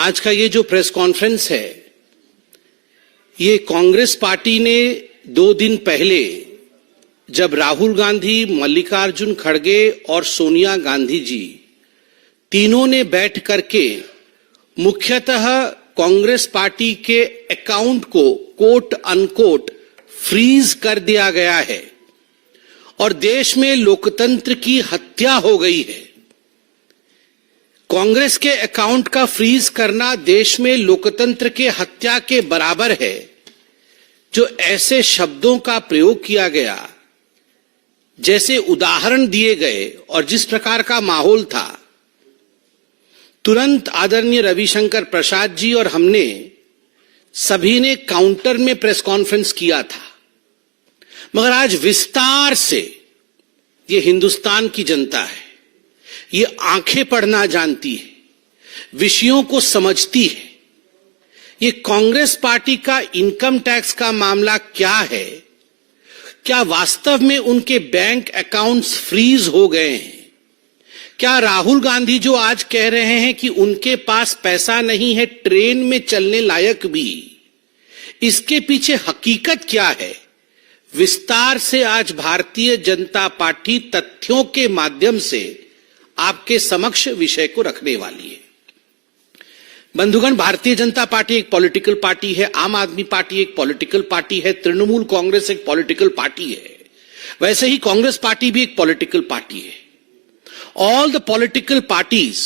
आज का ये जो प्रेस कॉन्फ्रेंस है, ये कांग्रेस पार्टी ने 2 दिन पहले जब राहुल गांधी, मल्लिकार्जुन खड़गे और सोनिया गांधी जी तीनों ने बैठ करके मुख्यतः कांग्रेस पार्टी के अकाउंट को कोट अनकोट फ्रीज कर दिया गया है और देश में लोकतंत्र की हत्या हो गई है। कांग्रेस के अकाउंट का फ्रीज करना देश में लोकतंत्र के हत्या के बराबर है। जो ऐसे शब्दों का प्रयोग किया गया, जैसे उदाहरण दिए गए और जिस प्रकार का माहौल था, तुरंत आदरणीय रविशंकर प्रसाद जी और हमने सभी ने काउंटर में प्रेस कॉन्फ्रेंस किया था। मगर आज विस्तार से ये हिंदुस्तान की जनता है, ये आंखें पढ़ना जानती है, विषयों को समझती है। ये कांग्रेस पार्टी का इनकम टैक्स का मामला क्या है, क्या वास्तव में उनके बैंक अकाउंट्स फ्रीज हो गए हैं? क्या राहुल गांधी जो आज कह रहे हैं कि उनके पास पैसा नहीं है ट्रेन में चलने लायक भी, इसके पीछे हकीकत क्या है? विस्तार से आज भारतीय जनता पार्टी तथ्यों के माध्यम से आपके समक्ष विषय को रखने वाली है। बंधुगण, भारतीय जनता पार्टी एक पॉलिटिकल पार्टी है, आम आदमी पार्टी एक पॉलिटिकल पार्टी है, तृणमूल कांग्रेस एक पॉलिटिकल पार्टी है, वैसे ही कांग्रेस पार्टी भी एक पॉलिटिकल पार्टी है। All the political parties,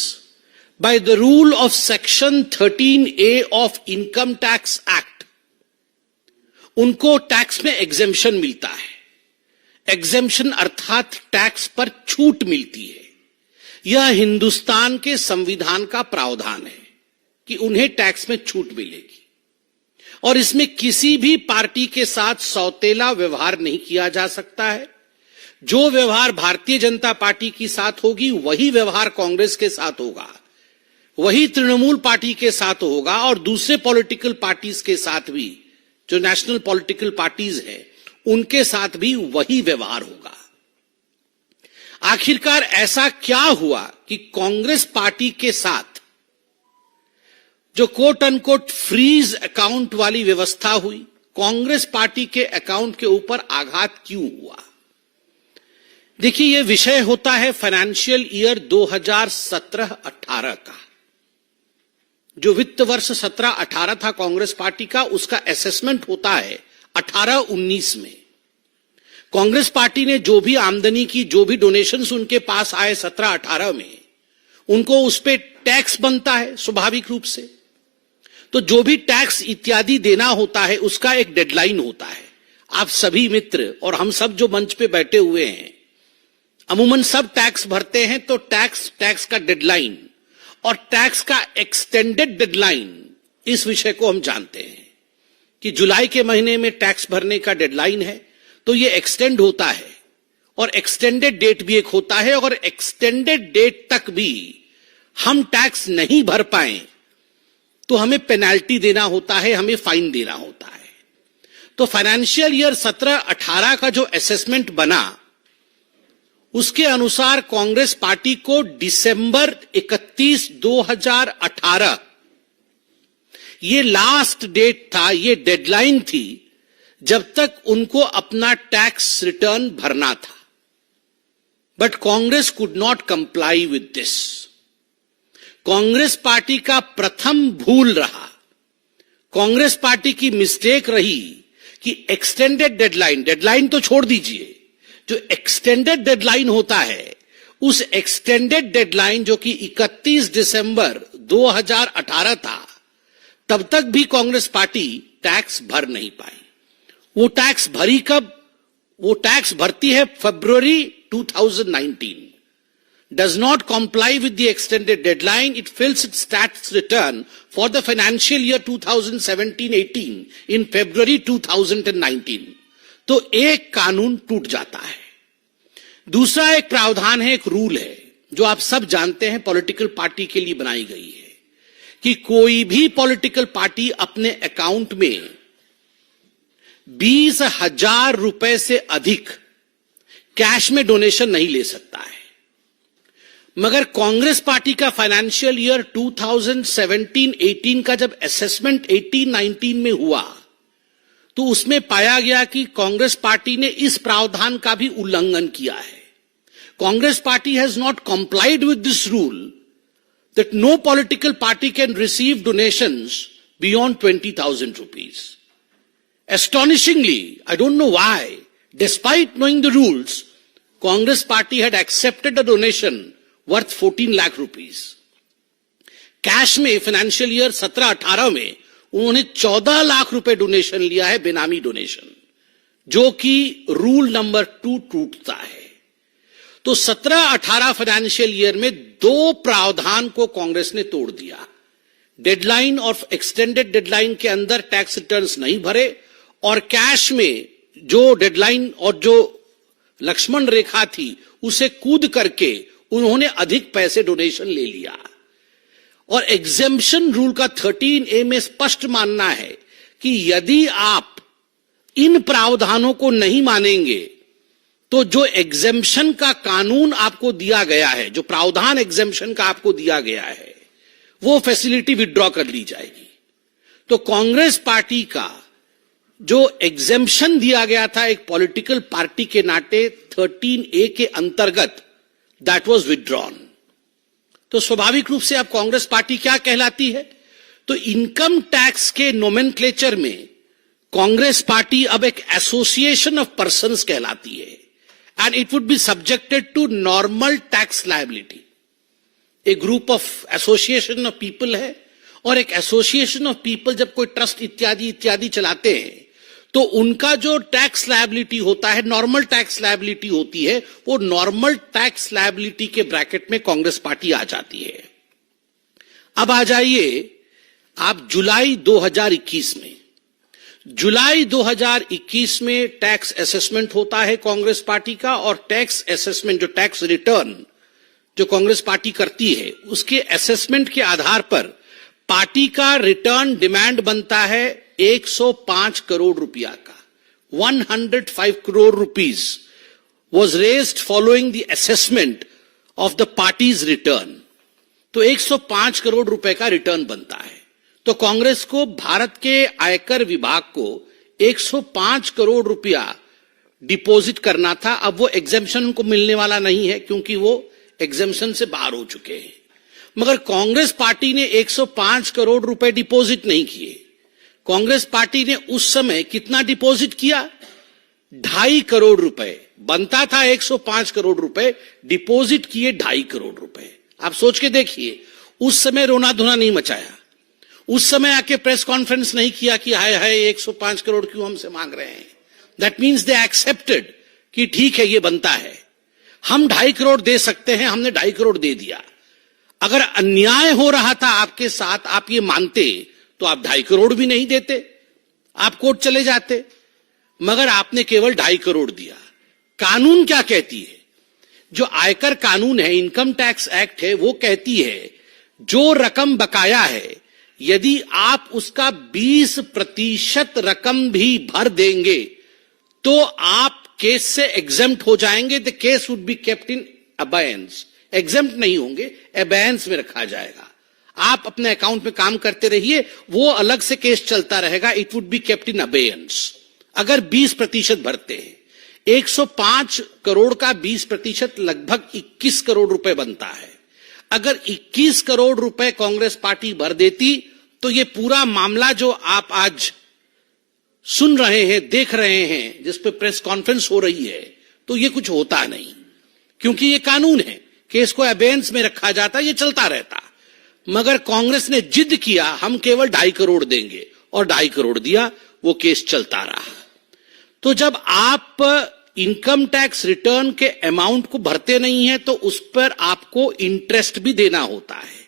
by the rule of Section 13A of Income Tax Act, उनको टैक्स में एग्जेम्पशन मिलता है। एग्जेम्पशन अर्थात टैक्स पर छूट मिलती है। यह हिंदुस्तान के संविधान का प्रावधान है कि उन्हें टैक्स में छूट मिलेगी और इसमें किसी भी पार्टी के साथ सौतेला व्यवहार नहीं किया जा सकता है। जो व्यवहार भारतीय जनता पार्टी के साथ होगी, वही व्यवहार कांग्रेस के साथ होगा, वही तृणमूल पार्टी के साथ होगा और दूसरे पॉलिटिकल पार्टीज के साथ भी, जो नेशनल पॉलिटिकल पार्टीज है, उनके साथ भी वही व्यवहार होगा। आखिरकार ऐसा क्या हुआ कि कांग्रेस पार्टी के साथ जो कोट अनकोट फ्रीज अकाउंट वाली व्यवस्था हुई, कांग्रेस पार्टी के अकाउंट के ऊपर आघात क्यों हुआ? देखिए, यह विषय होता है फाइनेंशियल ईयर 2017-18 का। जो वित्त वर्ष 17-18 था कांग्रेस पार्टी का, उसका असेसमेंट होता है 18-19 में। कांग्रेस पार्टी ने जो भी आमदनी की, जो भी डोनेशंस उनके पास आए 17-18 में, उनको उस पे टैक्स बनता है स्वाभाविक रूप से। तो जो भी टैक्स इत्यादि देना होता है, उसका एक डेडलाइन होता है। आप सभी मित्र और हम सब जो मंच पे बैठे हुए हैं, अमूमन सब टैक्स भरते हैं, तो टैक्स का डेडलाइन और टैक्स का एक्सटेंडेड डेडलाइन, इस विषय को हम जानते हैं कि जुलाई के महीने में टैक्स भरने का डेडलाइन है, तो ये एक्सटेंड होता है और एक्सटेंडेड डेट भी एक होता है। और एक्सटेंडेड डेट तक भी हम टैक्स नहीं भर पाए तो हमें पेनाल्टी देना होता है, हमें फाइन देना होता है। तो फाइनेंशियल ईयर 17-18 का जो असेसमेंट बना, उसके अनुसार कांग्रेस पार्टी को दिसंबर 31, 2018 ये लास्ट डेट था, ये डेडलाइन थी जब तक उनको अपना टैक्स रिटर्न भरना था। But Congress could not comply with this. Congress party का प्रथम भूल रहा, कांग्रेस पार्टी की मिस्टेक रही कि एक्सटेंडेड डेडलाइन तो छोड़ दीजिए, जो एक्सटेंडेड डेडलाइन होता है, उस एक्सटेंडेड डेडलाइन जो कि 31 दिसंबर 2018 था, तब तक भी कांग्रेस पार्टी टैक्स भर नहीं पाई। वो टैक्स भरी कब? वो टैक्स भरती है फरवरी 2019। Does not comply with the extended deadline, it fills its tax return for the financial year 2017-18 in February 2019. तो एक कानून टूट जाता है। दूसरा एक प्रावधान है, एक रूल है, जो आप सब जानते हैं, पॉलिटिकल पार्टी के लिए बनाई गई है कि कोई भी पॉलिटिकल पार्टी अपने अकाउंट में 20,000 रुपए से अधिक कैश में डोनेशन नहीं ले सकता है। मगर कांग्रेस पार्टी का फाइनेंशियल ईयर 2017-18 का जब असेसमेंट 18-19 में हुआ तो उसमें पाया गया कि कांग्रेस पार्टी ने इस प्रावधान का भी उल्लंघन किया है. Congress party has not complied with this rule that no political party can receive donations beyond 20,000 rupees. Astonishingly, I don't know why, despite knowing the rules, Congress party had accepted a donation worth 14 lakh rupees. Cash में financial year 17-18 में उन्होंने 14 लाख रुपए donation लिया है, बेनामी donation, जो कि rule number 2 टूटता है. तो 17-18 फाइनेंशियल ईयर में दो प्रावधान को कांग्रेस ने तोड़ दिया. डेडलाइन और एक्सटेंडेड डेडलाइन के अंदर टैक्स रिटर्न्स नहीं भरे और कैश में जो डेडलाइन और जो लक्ष्मण रेखा थी उसे कूद करके उन्होंने अधिक पैसे डोनेशन ले लिया. और एग्जेम्पशन रूल का 13A में स्पष्ट मानना है कि यदि आप इन प्रावधानों को नहीं मानेंगे तो जो एग्जेम्पशन का कानून आपको दिया गया है, जो प्रावधान एग्जेम्पशन का आपको दिया गया है, वो फैसिलिटी विड्रॉ कर ली जाएगी. तो कांग्रेस पार्टी का जो एग्जेम्पशन दिया गया था एक पॉलिटिकल पार्टी के नाते 13A के अंतर्गत, दैट वाज विड्रॉन. तो स्वाभाविक रूप से अब कांग्रेस पार्टी क्या कहलाती है? तो इनकम टैक्स के नोमेनक्लेचर में कांग्रेस पार्टी अब एक एसोसिएशन ऑफ पर्संस कहलाती है and it would be subjected to normal tax liability. एक group of association of people है और एक एसोसिएशन ऑफ पीपल जब कोई ट्रस्ट इत्यादि इत्यादि चलाते हैं तो उनका जो टैक्स लायबिलिटी होता है, नॉर्मल टैक्स लायबिलिटी होती है, वो नॉर्मल टैक्स लायबिलिटी के ब्रैकेट में कांग्रेस पार्टी आ जाती है. अब आ जाइए आप जुलाई 2021 में. जुलाई 2021 में टैक्स असेसमेंट होता है कांग्रेस पार्टी का और टैक्स असेसमेंट, जो टैक्स रिटर्न जो कांग्रेस पार्टी करती है, उसके असेसमेंट के आधार पर पार्टी का रिटर्न डिमांड बनता है 105 करोड़ रुपया का. 105 crore rupees was raised following the assessment of the party's return. तो 105 करोड़ रुपए का रिटर्न बनता है. तो कांग्रेस को भारत के आयकर विभाग को 105 करोड़ रुपया डिपॉजिट करना था. अब वो एग्जेम्पशन को मिलने वाला नहीं है क्योंकि वो एग्जेम्पशन से बाहर हो चुके हैं. मगर कांग्रेस पार्टी ने 105 करोड़ रुपए डिपॉजिट नहीं किए. कांग्रेस पार्टी ने उस समय कितना डिपॉजिट किया? 2.5 करोड़ रुपए. बनता था 105 करोड़ रुपए, डिपॉजिट किए 2.5 करोड़ रुपए. आप सोच के देखिए, उस समय रोना धोना नहीं मचाया, उस समय आके प्रेस कॉन्फ्रेंस नहीं किया कि हाय हाय 105 करोड़ क्यों हमसे मांग रहे हैं. दैट मीन्स दे एक्सेप्टेड कि ठीक है ये बनता है, हम 2.5 करोड़ दे सकते हैं, हमने 2.5 करोड़ दे दिया. अगर अन्याय हो रहा था आपके साथ, आप ये मानते तो आप 2.5 करोड़ भी नहीं देते, आप कोर्ट चले जाते. मगर आपने केवल 2.5 करोड़ दिया. कानून क्या कहती है? जो आयकर कानून है, इनकम टैक्स एक्ट है, वो कहती है जो रकम बकाया है यदि आप उसका 20% रकम भी भर देंगे तो आप केस से एग्जेम्प्ट हो जाएंगे. The case would be kept in abeyance. Exempt नहीं होंगे, अबेयंस में रखा जाएगा. आप अपने अकाउंट में काम करते रहिए, वो अलग से केस चलता रहेगा. It would be kept in abeyance. अगर 20% भरते हैं, 105 करोड़ का 20% लगभग 21 करोड़ रुपए बनता है. अगर 21 करोड़ रुपए कांग्रेस पार्टी भर देती तो ये पूरा मामला जो आप आज सुन रहे हैं, देख रहे हैं, जिस पे प्रेस कॉन्फ्रेंस हो रही है, तो ये कुछ होता नहीं. क्योंकि ये कानून है, केस को अबेयंस में रखा जाता, ये चलता रहता. मगर कांग्रेस ने जिद किया हम केवल 2.5 करोड़ देंगे और 2.5 करोड़ दिया, वो केस चलता रहा. तो जब आप इनकम टैक्स रिटर्न के अमाउंट को भरते नहीं है तो उस पर आपको इंटरेस्ट भी देना होता है.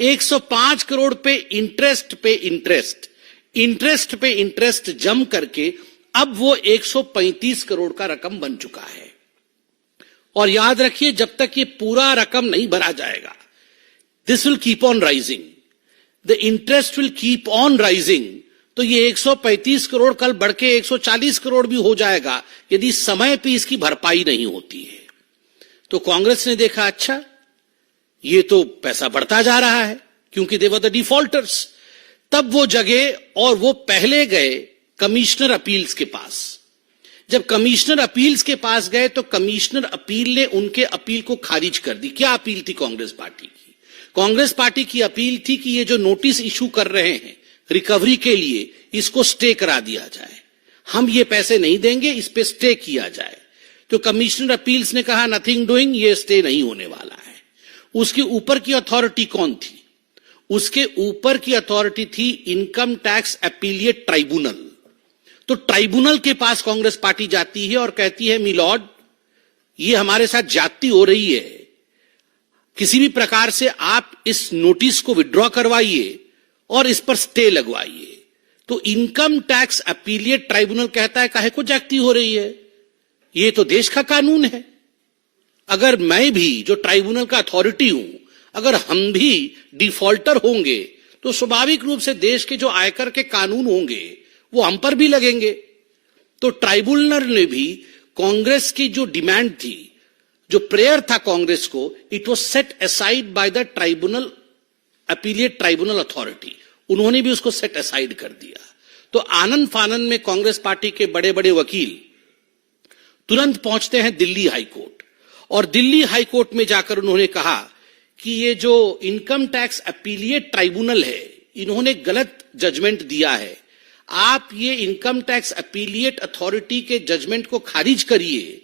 105 करोड़ पे इंटरेस्ट पे इंटरेस्ट, इंटरेस्ट पे इंटरेस्ट जम करके अब वो 135 करोड़ का रकम बन चुका है. और याद रखिए, जब तक ये पूरा रकम नहीं भरा जाएगा, this will keep on rising, the interest will keep on rising. तो ये 135 करोड़ कल बढ़ के 140 करोड़ भी हो जाएगा यदि समय पे इसकी भरपाई नहीं होती है. तो कांग्रेस ने देखा अच्छा ये तो पैसा बढ़ता जा रहा है क्योंकि दे वर द डिफॉल्टर्स। तब वो जगे और वो पहले गए कमिश्नर अपील्स के पास। जब कमिश्नर अपील्स के पास गए तो कमिश्नर अपील ने उनके अपील को खारिज कर दी। क्या अपील थी कांग्रेस पार्टी की? कांग्रेस पार्टी की अपील थी कि ये जो नोटिस इशू कर रहे हैं रिकवरी के लिए, इसको स्टे करा दिया जाए, हम ये पैसे नहीं देंगे, इस पे स्टे किया जाए। तो कमिश्नर अपील्स ने कहा नथिंग डूइंग, ये स्टे नहीं होने वाला है। उसके ऊपर की अथॉरिटी कौन थी? उसके ऊपर की अथॉरिटी थी इनकम टैक्स अपीलिएट ट्राइब्यूनल। तो ट्राइब्यूनल के पास कांग्रेस पार्टी जाती है और कहती है मिलॉर्ड, ये हमारे साथ ज्यादती हो रही है, किसी भी प्रकार से आप इस नोटिस को विड्रॉ करवाइए और इस पर स्टे लगवाइए। तो इनकम टैक्स अपीलिएट ट्राइब्यूनल कहता है काहे को ज्यादती हो रही है, ये तो देश का कानून है। अगर मैं भी जो ट्राइब्यूनल का अथॉरिटी हूं, अगर हम भी डिफॉल्टर होंगे तो स्वाभाविक रूप से देश के जो आयकर के कानून होंगे वो हम पर भी लगेंगे। तो ट्राइब्यूनल ने भी कांग्रेस की जो डिमांड थी, जो प्रेयर था कांग्रेस को, it was set aside by the tribunal appellate tribunal authority. उन्होंने भी उसको सेट असाइड कर दिया। तो आनंद फानंद में कांग्रेस पार्टी के बड़े बड़े वकील तुरंत पहुंचते हैं दिल्ली हाईकोर्ट, और दिल्ली हाईकोर्ट में जाकर उन्होंने कहा कि ये जो इनकम टैक्स अपीलिएट ट्राइब्यूनल है, इन्होंने गलत जजमेंट दिया है। आप ये इनकम टैक्स अपीलिएट अथॉरिटी के जजमेंट को खारिज करिए,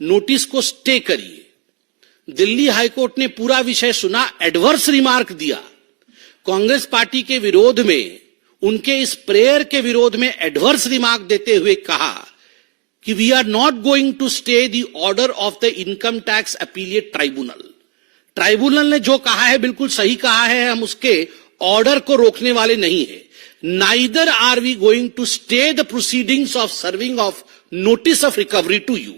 नोटिस को स्टे करिए। दिल्ली हाईकोर्ट ने पूरा विषय सुना, एडवर्स रिमार्क दिया। कांग्रेस पार्टी के विरोध में, उनके इस प्रेयर के विरोध में एडवर्स रिमार्क देते हुए कहा कि we are not going to stay the order of the income tax appellate tribunal. Tribunal ने जो कहा है बिल्कुल सही कहा है, हम उसके ऑर्डर को रोकने वाले नहीं है। Neither are we going to stay the proceedings of serving of notice of recovery to you.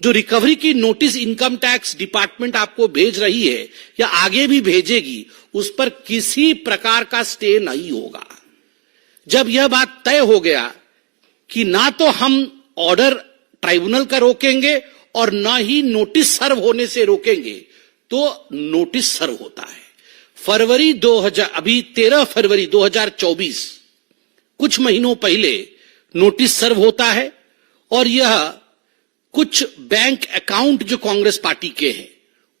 जो रिकवरी की नोटिस इनकम टैक्स डिपार्टमेंट आपको भेज रही है या आगे भी भेजेगी, उस पर किसी प्रकार का स्टे नहीं होगा। जब यह बात तय हो गया कि ना तो हम ऑर्डर ट्राइब्यूनल का रोकेंगे और ना ही नोटिस सर्व होने से रोकेंगे, तो नोटिस सर्व होता है। फरवरी 2000, अभी 13 फरवरी 2024, कुछ महीनों पहले नोटिस सर्व होता है और यह कुछ बैंक अकाउंट जो कांग्रेस पार्टी के हैं,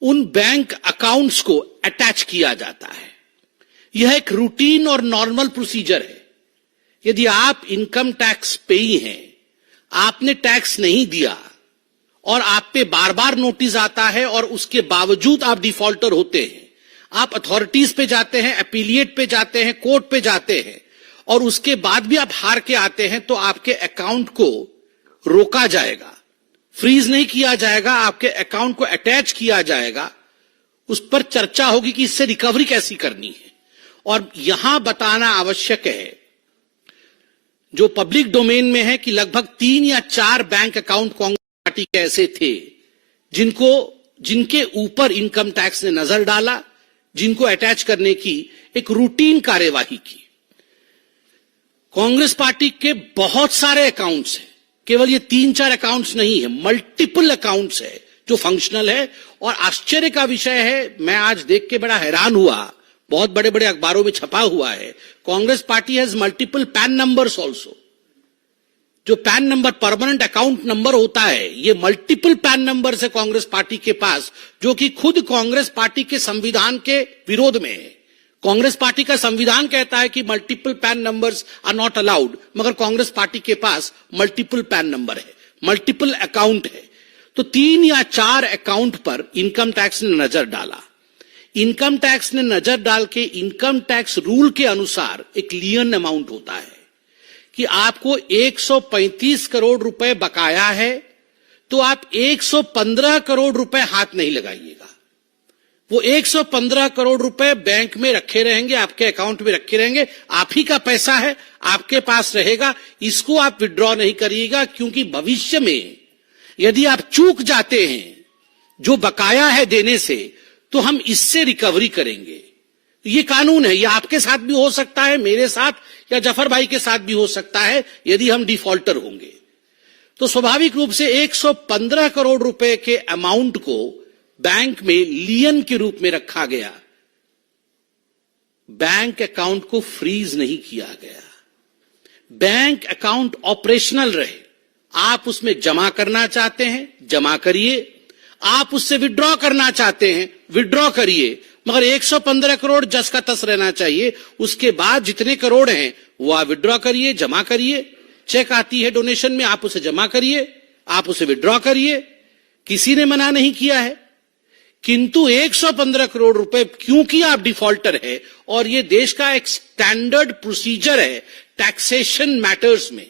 उन बैंक अकाउंट्स को अटैच किया जाता है। यह एक रूटीन और नॉर्मल प्रोसीजर है। यदि आप इनकम टैक्स पेई हैं, आपने टैक्स नहीं दिया और आप पे बार बार नोटिस आता है और उसके बावजूद आप डिफॉल्टर होते हैं, आप अथॉरिटीज पे जाते हैं, अपीलिएट पे जाते हैं, कोर्ट पे जाते हैं और उसके बाद भी आप हार के आते हैं, तो आपके अकाउंट को रोका जाएगा, फ्रीज नहीं किया जाएगा, आपके अकाउंट को अटैच किया जाएगा। उस पर चर्चा होगी कि इससे रिकवरी कैसी करनी है। और यहां बताना आवश्यक है, जो पब्लिक डोमेन में है, कि लगभग 3 या 4 बैंक अकाउंट कांग्रेस पार्टी के ऐसे थे जिनके ऊपर इनकम टैक्स ने नजर डाला, जिनको अटैच करने की एक रूटीन कार्यवाही की। कांग्रेस पार्टी के बहुत सारे अकाउंट्स हैं, केवल ये 3-4 अकाउंट्स नहीं है, मल्टीपल अकाउंट्स है जो फंक्शनल है। और आश्चर्य का विषय है, मैं आज देख के बड़ा हैरान हुआ, बहुत बड़े बड़े अखबारों में छपा हुआ है, Congress party has multiple PAN numbers also. जो PAN number permanent account number होता है, ये मल्टीपल पैन नंबर है कांग्रेस पार्टी के पास, जो कि खुद कांग्रेस पार्टी के संविधान के विरोध में है। कांग्रेस पार्टी का संविधान कहता है कि multiple PAN numbers are not allowed, मगर कांग्रेस पार्टी के पास मल्टीपल पैन नंबर है, मल्टीपल अकाउंट है। तो 3 या 4 अकाउंट पर इनकम टैक्स ने नजर डाला। इनकम टैक्स ने नजर डाल के इनकम टैक्स रूल के अनुसार एक लियन अमाउंट होता है कि आपको 135 करोड़ रुपए बकाया है, तो आप 115 करोड़ रुपए हाथ नहीं लगाइएगा। वो 115 करोड़ रुपए बैंक में रखे रहेंगे, आपके अकाउंट में रखे रहेंगे, आप ही का पैसा है, आपके पास रहेगा, इसको आप विड्रॉ नहीं करिएगा, क्योंकि भविष्य में यदि आप चूक जाते हैं जो बकाया है देने से, तो हम इससे रिकवरी करेंगे। ये कानून है, ये आपके साथ भी हो सकता है, मेरे साथ या जफर भाई के साथ भी हो सकता है, यदि हम डिफॉल्टर होंगे। तो स्वाभाविक रूप से 115 करोड़ रुपए के अमाउंट को बैंक में लियन के रूप में रखा गया, बैंक अकाउंट को फ्रीज नहीं किया गया। बैंक अकाउंट ऑपरेशनल रहे। आप उसमें जमा करना चाहते हैं, जमा करिए, आप उससे विड्रॉ करना चाहते हैं, विड्रॉ करिए, मगर 115 करोड़ जस का तस रहना चाहिए। उसके बाद जितने करोड़ हैं वो आप विड्रॉ करिए, जमा करिए। चेक आती है डोनेशन में, आप उसे जमा करिए, आप उसे विड्रॉ करिए, किसी ने मना नहीं किया है। किंतु 115 करोड़ रुपए क्योंकि आप डिफॉल्टर है, और ये देश का एक स्टैंडर्ड प्रोसीजर है टैक्सेशन मैटर्स में,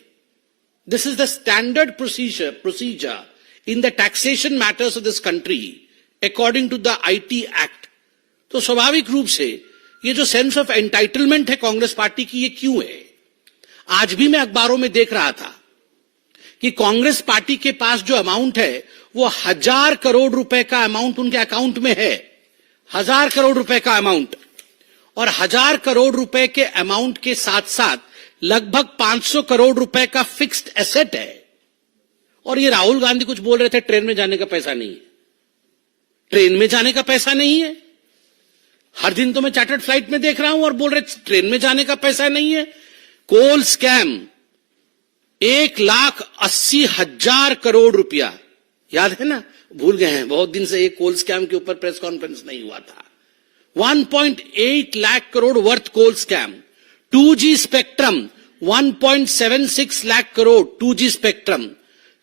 this is the standard procedure in the taxation matters of this country according to the IT act. तो स्वाभाविक रूप से ये जो सेंस ऑफ एंटाइटलमेंट है कांग्रेस पार्टी की, ये क्यों है? आज भी मैं अखबारों में देख रहा था कि कांग्रेस पार्टी के पास जो अमाउंट है वो 1000 करोड़ रुपए का अमाउंट उनके अकाउंट में है, 1000 करोड़ रुपए का अमाउंट। और 1000 करोड़ रुपए के अमाउंट के साथ साथ लगभग 500 करोड़ रुपए का फिक्स्ड एसेट है। और ये राहुल गांधी कुछ बोल रहे थे ट्रेन में जाने का पैसा नहीं है, ट्रेन में जाने का पैसा नहीं है। हर दिन तो मैं चार्टर्ड फ्लाइट में देख रहा हूं और बोल रहे ट्रेन में जाने का पैसा नहीं है। कोल स्कैम 1,80,000 करोड़ रुपया, याद है ना? भूल गए हैं, बहुत दिन से एक कोल स्कैम के ऊपर प्रेस कॉन्फ्रेंस नहीं हुआ था। 1.8 lakh crore worth coal scam. 2G spectrum 1.76 lakh crore 2G spectrum.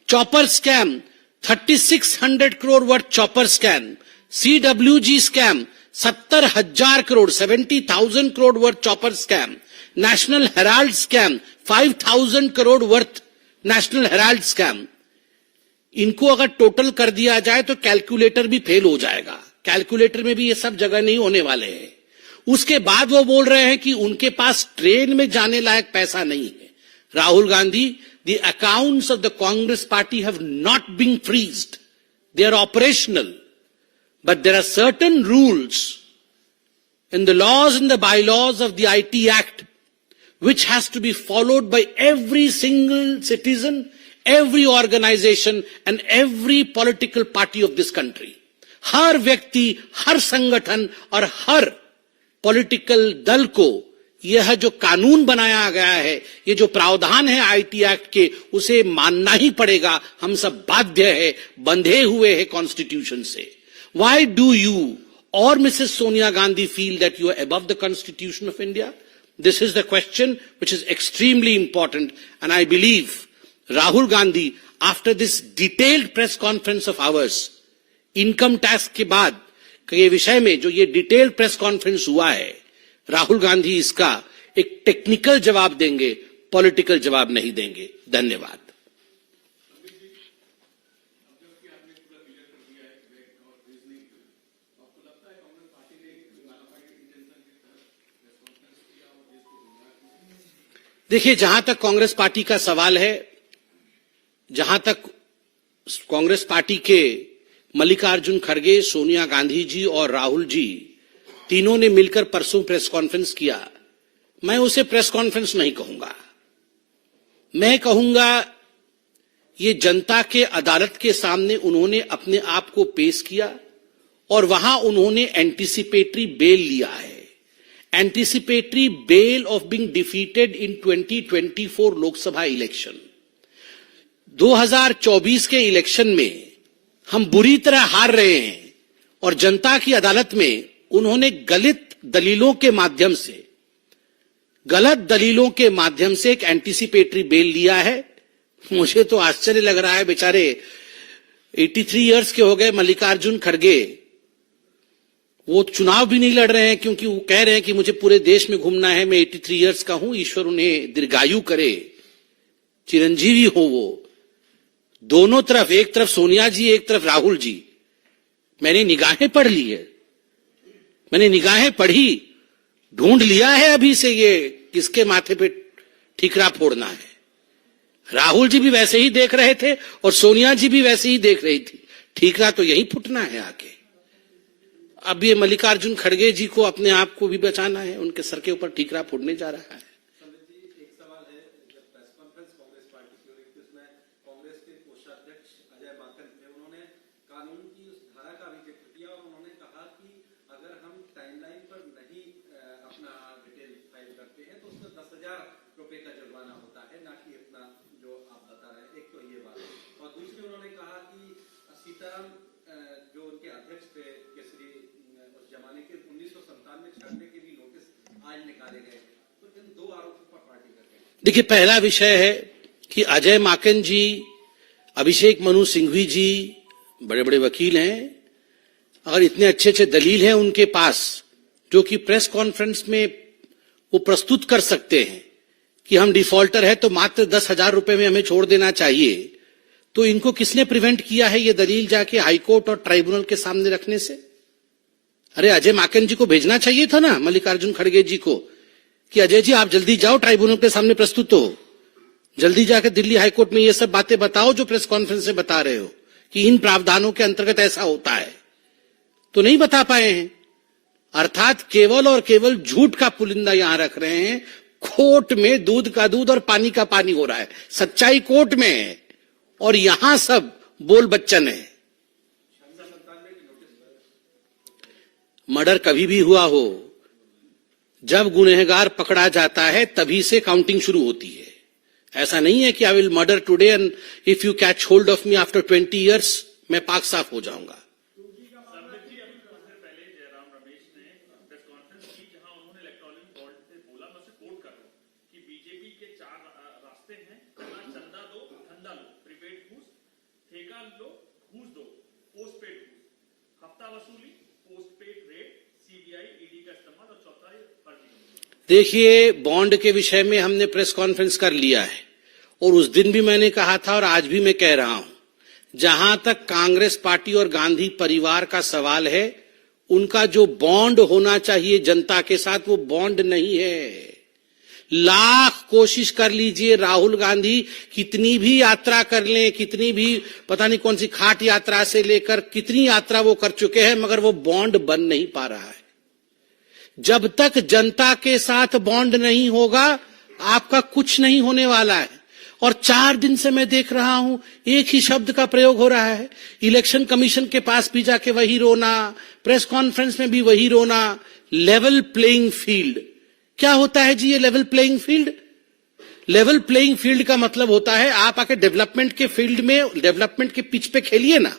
Chopper scam 3600 crore worth chopper scam. CWG scam 70,000 crore 70,000 crore worth chopper scam. National Herald scam 5,000 crore worth National Herald scam. इनको अगर टोटल कर दिया जाए तो कैलकुलेटर भी फेल हो जाएगा, कैलकुलेटर में भी ये सब जगह नहीं होने वाले हैं। उसके बाद वो बोल रहे हैं कि उनके पास ट्रेन में जाने लायक पैसा नहीं है। Rahul Gandhi, the accounts of the Congress party have not been freezed, they are operational, but there are certain rules in the laws and the bylaws of the IT Act which has to be followed by every single citizen, every organization and every political party of this country. हर व्यक्ति, हर संगठन और हर political दल को यह जो कानून बनाया गया है, ये जो प्रावधान है आईटी एक्ट के, उसे मानना ही पड़ेगा। हम सब बाध्य है, बंधे हुए हैं कॉन्स्टिट्यूशन से। Why do you or Mrs. Sonia Gandhi feel that you are above the Constitution of India? This is the question which is extremely important, and I believe Rahul Gandhi, after this detailed press conference of ours, income tax के बाद के विषय में जो ये detailed press conference हुआ है, राहुल गांधी इसका एक टेक्निकल जवाब देंगे, पॉलिटिकल जवाब नहीं देंगे। धन्यवाद। देखिए, जहां तक कांग्रेस पार्टी का सवाल है, जहां तक कांग्रेस पार्टी के मल्लिकार्जुन खड़गे, सोनिया गांधी जी और राहुल जी तीनों ने मिलकर परसों प्रेस कॉन्फ्रेंस किया, मैं उसे प्रेस कॉन्फ्रेंस नहीं कहूंगा। मैं कहूंगा ये जनता के अदालत के सामने उन्होंने अपने आप को पेश किया और वहां उन्होंने एंटीसिपेटरी बेल लिया है। Anticipatory bail of being defeated in 2024 Lok Sabha election. 2024 के इलेक्शन में हम बुरी तरह हार रहे हैं और जनता की अदालत में उन्होंने गलत दलीलों के माध्यम से एक एंटीसिपेटरी बेल लिया है। मुझे तो आश्चर्य लग रहा है, बेचारे 83 इयर्स के हो गए मल्लिकार्जुन खड़गे, वो चुनाव भी नहीं लड़ रहे हैं क्योंकि वो कह रहे हैं कि मुझे पूरे देश में घूमना है, मैं 83 इयर्स का हूं, ईश्वर उन्हें दीर्घायु करे, चिरंजीवी हो वो। दोनों तरफ, एक तरफ सोनिया जी, एक तरफ राहुल जी। मैंने निगाहें पढ़ ली है, मैंने निगाहें पढ़ी, ढूंढ लिया है अभी से ये किसके माथे पे ठीकरा फोड़ना है। राहुल जी भी वैसे ही देख रहे थे और सोनिया जी भी वैसे ही देख रही थी, ठीकरा तो यही फुटना है आके। अब ये मल्लिकार्जुन खड़गे जी को अपने आप को भी बचाना है, उनके सर के ऊपर ठीकरा फोड़ने जा रहा है। देखिए, पहला विषय है कि अजय माकन जी, अभिषेक मनु सिंघवी जी बड़े बड़े वकील हैं, अगर इतने अच्छे अच्छे दलील हैं उनके पास जो कि प्रेस कॉन्फ्रेंस में वो प्रस्तुत कर सकते हैं कि हम डिफॉल्टर है तो मात्र 10,000 रुपए में हमें छोड़ देना चाहिए, तो इनको किसने प्रिवेंट किया है ये दलील जाके हाईकोर्ट और ट्राइब्यूनल के सामने रखने से? अरे अजय माकन जी को भेजना चाहिए था ना, मल्लिकार्जुन खड़गे जी को, कि अजय जी आप जल्दी जाओ ट्राइब्यूनल के सामने प्रस्तुत हो, जल्दी जाकर दिल्ली हाईकोर्ट में ये सब बातें बताओ जो प्रेस कॉन्फ्रेंस में बता रहे हो कि इन प्रावधानों के अंतर्गत ऐसा होता है। तो नहीं बता पाए हैं, अर्थात केवल और केवल झूठ का पुलिंदा यहां रख रहे हैं। कोर्ट में दूध का दूध और पानी का पानी हो रहा है, सच्चाई कोर्ट में है और यहां सब बोल बच्चन है। मर्डर कभी भी हुआ हो, जब गुनहगार पकड़ा जाता है तभी से काउंटिंग शुरू होती है। ऐसा नहीं है कि I will murder today and if you catch hold of me after 20 years मैं पाक साफ हो जाऊंगा। देखिए, बॉन्ड के विषय में हमने प्रेस कॉन्फ्रेंस कर लिया है और उस दिन भी मैंने कहा था और आज भी मैं कह रहा हूं, जहां तक कांग्रेस पार्टी और गांधी परिवार का सवाल है, उनका जो बॉन्ड होना चाहिए जनता के साथ वो बॉन्ड नहीं है। लाख कोशिश कर लीजिए, राहुल गांधी कितनी भी यात्रा कर लें, कितनी भी पता नहीं कौन सी खाट यात्रा से लेकर कितनी यात्रा वो कर चुके हैं, मगर वो बॉन्ड बन नहीं पा रहा है। जब तक जनता के साथ बॉन्ड नहीं होगा आपका कुछ नहीं होने वाला है। और 4 दिन से मैं देख रहा हूं एक ही शब्द का प्रयोग हो रहा है, इलेक्शन कमीशन के पास भी जाके वही रोना, प्रेस कॉन्फ्रेंस में भी वही रोना। लेवल प्लेइंग फील्ड क्या होता है जी? ये level playing field, level playing field का मतलब होता है आप आके डेवलपमेंट के फील्ड में, डेवलपमेंट के पिच पे खेलिए ना।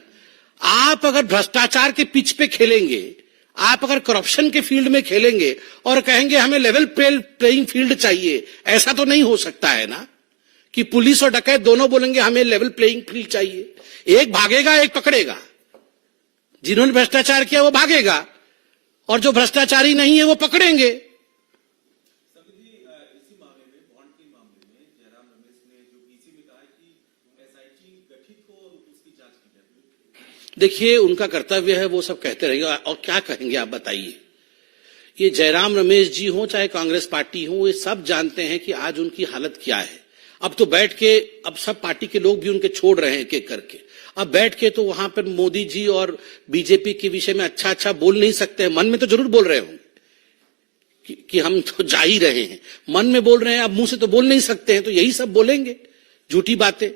आप अगर भ्रष्टाचार के पिच पे खेलेंगे, आप अगर करप्शन के फील्ड में खेलेंगे और कहेंगे हमें लेवल प्लेइंग फील्ड चाहिए, ऐसा तो नहीं हो सकता है ना कि पुलिस और डकैत दोनों बोलेंगे हमें लेवल प्लेइंग फील्ड चाहिए। एक भागेगा, एक पकड़ेगा। जिन्होंने भ्रष्टाचार किया वो भागेगा और जो भ्रष्टाचारी नहीं है वो पकड़ेंगे। देखिए, उनका कर्तव्य है, वो सब कहते रहेंगे और क्या कहेंगे आप बताइए। ये जयराम रमेश जी हो चाहे कांग्रेस पार्टी हो, ये सब जानते हैं कि आज उनकी हालत क्या है। अब तो बैठ के, अब सब पार्टी के लोग भी उनके छोड़ रहे हैं एक एक करके। अब बैठ के तो वहां पर मोदी जी और बीजेपी के विषय में अच्छा अच्छा बोल नहीं सकते। मन में तो जरूर बोल रहे होंगे कि हम तो जा ही रहे हैं, मन में बोल रहे हैं, अब मुंह से तो बोल नहीं सकते हैं, तो यही सब बोलेंगे झूठी बातें।